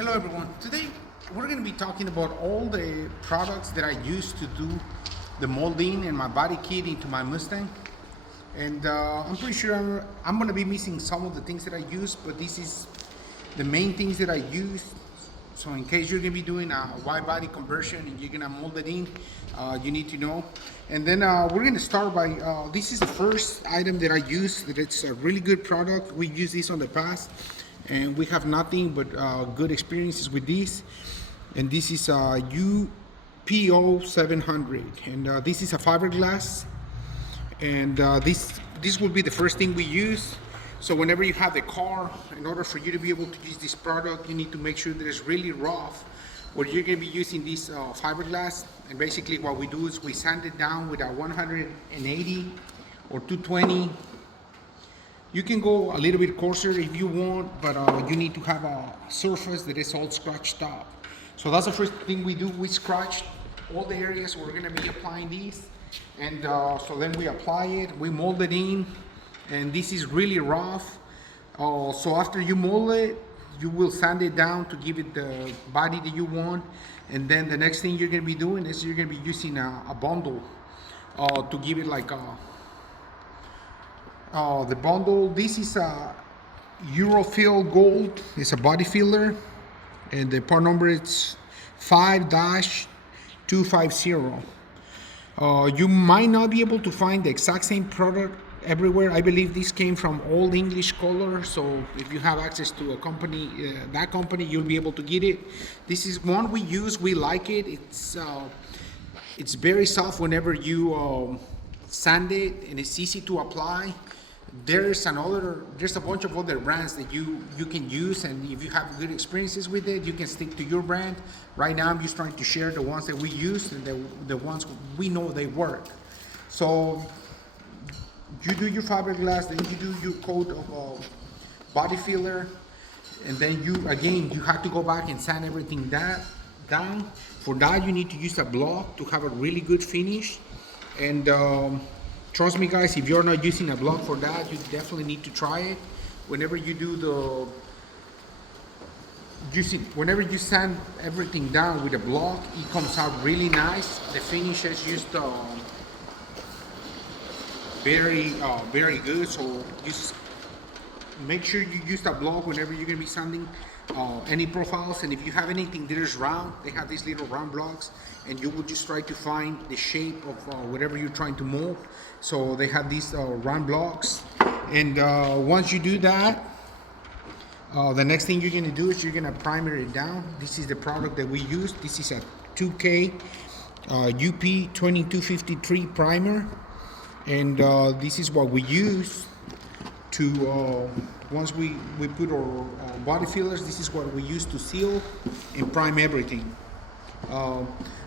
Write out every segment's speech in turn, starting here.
Hello everyone. Today we're going to be talking about all the products that I use to do the molding and my body kit into my Mustang. And I'm pretty sure I'm going to be missing some of the things that I use, but this is the main things that I use. So in case you're going to be doing a wide body conversion and you're going to mold it in, you need to know. And then we're going to start by, this is the first item that I use, that it's a really good product. We used this on the past and we have nothing but good experiences with this. And this is a UPO 700, and this is a fiberglass. And this will be the first thing we use. So whenever you have the car, in order for you to be able to use this product, you need to make sure that it's really rough, where you're going to be using this fiberglass. And basically what we do is we sand it down with a 180 or 220. You can go a little bit coarser if you want, but you need to have a surface that is all scratched up. So that's the first thing we do. We scratch all the areas where we're going to be applying these. And so then we apply it, we mold it in, and this is really rough. So after you mold it, you will sand it down to give it the body that you want. And then the next thing you're going to be doing is you're going to be using a bundle to give it like the bundle. This is a Eurofill Gold. It's a body filler, and the part number is 5-250. You might not be able to find the exact same product everywhere. I believe this came from Old English Color, so if you have access to a company, that company, you'll be able to get it. This is one we use. We like it. It's very soft whenever you sand it, and it's easy to apply. There's a bunch of other brands that you can use, and if you have good experiences with it, you can stick to your brand. Right now I'm just trying to share the ones that we use and the ones we know they work. So you do your fiberglass, then you do your coat of body filler, and then you have to go back and sand everything down. For that you need to use a block to have a really good finish. And trust me guys, if you're not using a block for that, you definitely need to try it. Whenever you do whenever you sand everything down with a block, it comes out really nice. The finish is just very good. So just make sure you use that block whenever you're going to be sanding any profiles. And if you have anything that is round, they have these little round blocks, and you will just try to find the shape of whatever you're trying to mold. So they have these round blocks, and once you do that, the next thing you're going to do is you're going to primer it down. This is the product that we use. This is a 2K UP 2253 primer, and this is what we use to once we put our body fillers. This is what we use to seal and prime everything.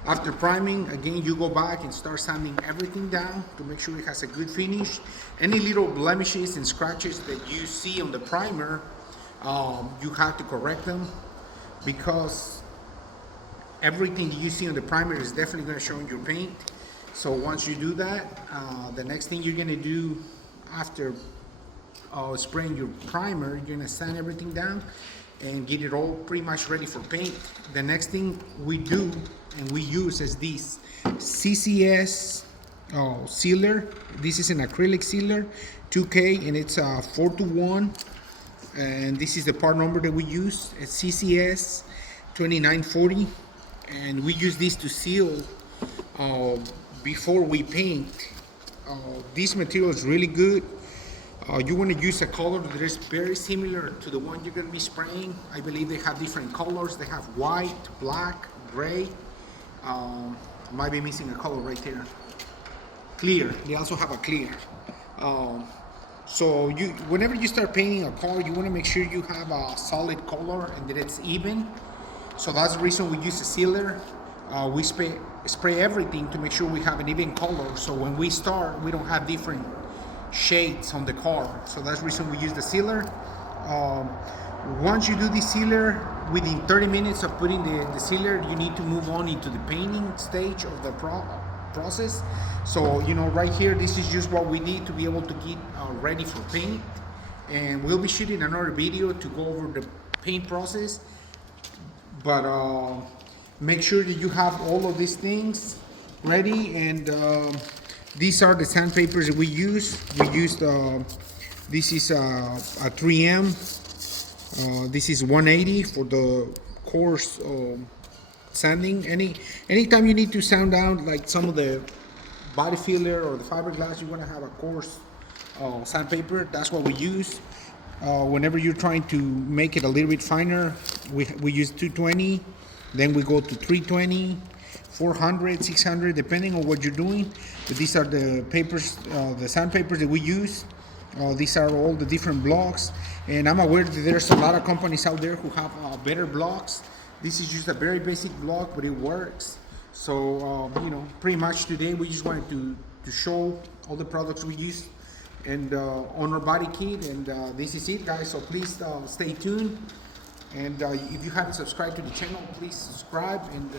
After priming, again, you go back and start sanding everything down to make sure it has a good finish. Any little blemishes and scratches that you see on the primer, you have to correct them, because everything you see on the primer is definitely going to show in your paint. So once you do that, the next thing you're going to do after spraying your primer, you're going to sand everything down and get it all pretty much ready for paint. The next thing we do and we use is this CCS sealer. This is an acrylic sealer, 2K, and it's 4-1. And this is the part number that we use. It's CCS 2940, and we use this to seal before we paint. This material is really good. You want to use a color that is very similar to the one you're going to be spraying. I believe they have different colors. They have white, black, gray. I might be missing a color right there. Clear. They also have a clear. So whenever you start painting a car, you want to make sure you have a solid color and that it's even. So that's the reason we use a sealer. We spray everything to make sure we have an even color. So when we start, we don't have different shades on the car. So that's the reason we use the sealer. Once you do the sealer, within 30 minutes of putting the sealer, you need to move on into the painting stage of the process. So right here, this is just what we need to be able to get ready for paint. And we'll be shooting another video to go over the paint process. But make sure that you have all of these things ready. And these are the sandpapers that we use. We used this is a 3M. This is 180 for the coarse sanding. Anytime you need to sand down like some of the body filler or the fiberglass, you want to have a coarse sandpaper. That's what we use. Whenever you're trying to make it a little bit finer, we use 220, then we go to 320, 400, 600, depending on what you're doing. But these are the papers, the sandpapers that we use. These are all the different blocks, and I'm aware that there's a lot of companies out there who have better blocks. This is just a very basic block, but it works. So you know, pretty much today we just wanted to show all the products we use and on our body kit, and this is it, guys. So please stay tuned, and if you haven't subscribed to the channel, please subscribe, and